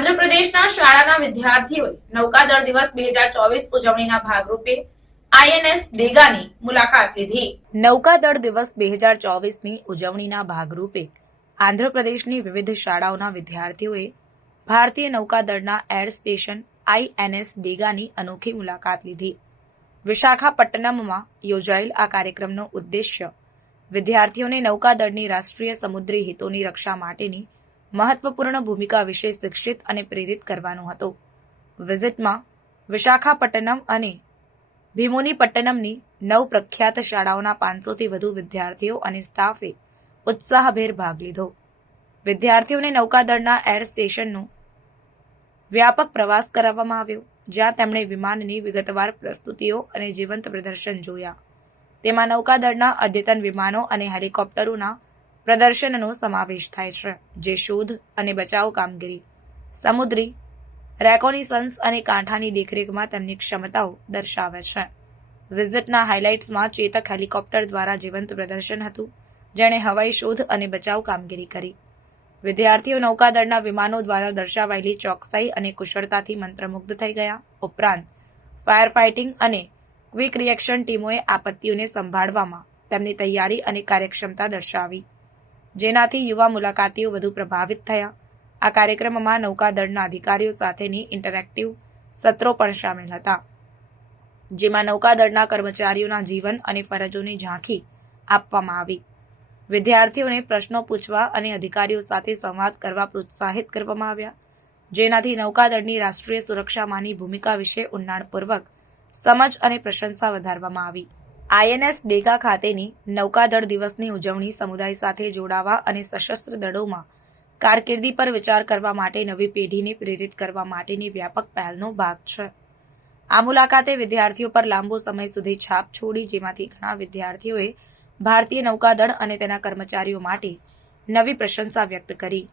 આંધ્રપ્રદેશના શાળાના વિદ્યાર્થીઓએ નૌકાદળ દિવસ 2024 ઉજવણીના ભાગરૂપે આઈએનએસ ડેગાની મુલાકાત લીધી। નૌકાદળ દિવસ 2024ની ઉજવણીના ભાગરૂપે આંધ્રપ્રદેશની વિવિધ શાળાઓના વિદ્યાર્થીઓએ ભારતીય નૌકાદળના એર સ્ટેશન આઈએનએસ ડેગાની અનોખી મુલાકાત લીધી। વિશાખાપટ્ટનમમાં યોજાયેલ આ કાર્યક્રમનો ઉદ્દેશ્ય વિદ્યાર્થીઓને નૌકાદળની રાષ્ટ્રીય સમુદ્રી હિતોની રક્ષા માટેની મહત્વપૂર્ણ ભૂમિકા વિશે શિક્ષિત અને પ્રેરિત કરવાનો હતો। વિઝિટમાં વિશાખાપટ્ટનમ અને ભીમુનીપટ્ટનમની 9 પ્રખ્યાત શાળાઓના 500થી વધુ વિદ્યાર્થીઓ અને સ્ટાફે ઉત્સાહભેર ભાગ લીધો। વિદ્યાર્થીઓને નૌકાદળના એર સ્ટેશનનો વ્યાપક પ્રવાસ કરાવવામાં આવ્યો, જ્યાં તેમણે વિમાનની વિગતવાર પ્રસ્તુતિઓ અને જીવંત પ્રદર્શન જોયા। તેમાં નૌકાદળના અદ્યતન વિમાનો અને હેલિકોપ્ટરોના પ્રદર્શનનો સમાવેશ થાય છે, જે શોધ અને બચાવ કામગીરી, સમુદ્રી રેકોનિસન્સ અને કાંઠાની દેખરેખમાં તેમની ક્ષમતાઓ દર્શાવે છે। વિઝિટના હાઇલાઇટ્સમાં ચેતક હેલિકોપ્ટર દ્વારા જીવંત પ્રદર્શન હતું, જેણે હવાઈ શોધ અને બચાવ કામગીરી કરી। વિદ્યાર્થીઓ નૌકાદળના વિમાનો દ્વારા દર્શાવાયેલી ચોકસાઈ અને કુશળતાથી મંત્રમુગ્ધ થઈ ગયા। ઉપરાંત ફાયર ફાઇટિંગ અને ક્વિક રિએક્શન ટીમોએ આપત્તિઓને સંભાળવામાં તેમની તૈયારી અને કાર્યક્ષમતા દર્શાવી, જેનાથી યુવા મુલાકાતીઓ વધુ પ્રભાવિત થયા। આ કાર્યક્રમમાં નૌકાદળના અધિકારીઓ સાથેની ઇન્ટરેક્ટિવ સત્રો પણ સામેલ હતા, જેમાં નૌકાદળના કર્મચારીઓના જીવન અને ફરજોની ઝાંખી આપવામાં આવી। વિદ્યાર્થીઓને પ્રશ્નો પૂછવા અને અધિકારીઓ સાથે સંવાદ કરવા પ્રોત્સાહિત કરવામાં આવ્યા, જેનાથી નૌકાદળની રાષ્ટ્રીય સુરક્ષામાંની ભૂમિકા વિશે ઊંડાણપૂર્વક સમજ અને પ્રશંસા વધારવામાં આવી। આઈએનએસ ડેગા ખાતેની નૌકાદળ દિવસની ઉજવણી સમુદાય સાથે જોડાવા અને સશસ્ત્ર દળોમાં કારકિર્દી પર વિચાર કરવા માટે નવી પેઢીને પ્રેરિત કરવા માટેની વ્યાપક પહેલનો ભાગ છે। આ મુલાકાતે વિદ્યાર્થીઓ પર લાંબો સમય સુધી છાપ છોડી, જેમાંથી ઘણા વિદ્યાર્થીઓએ ભારતીય નૌકાદળ અને તેના કર્મચારીઓ માટે નવી પ્રશંસા વ્યક્ત કરી।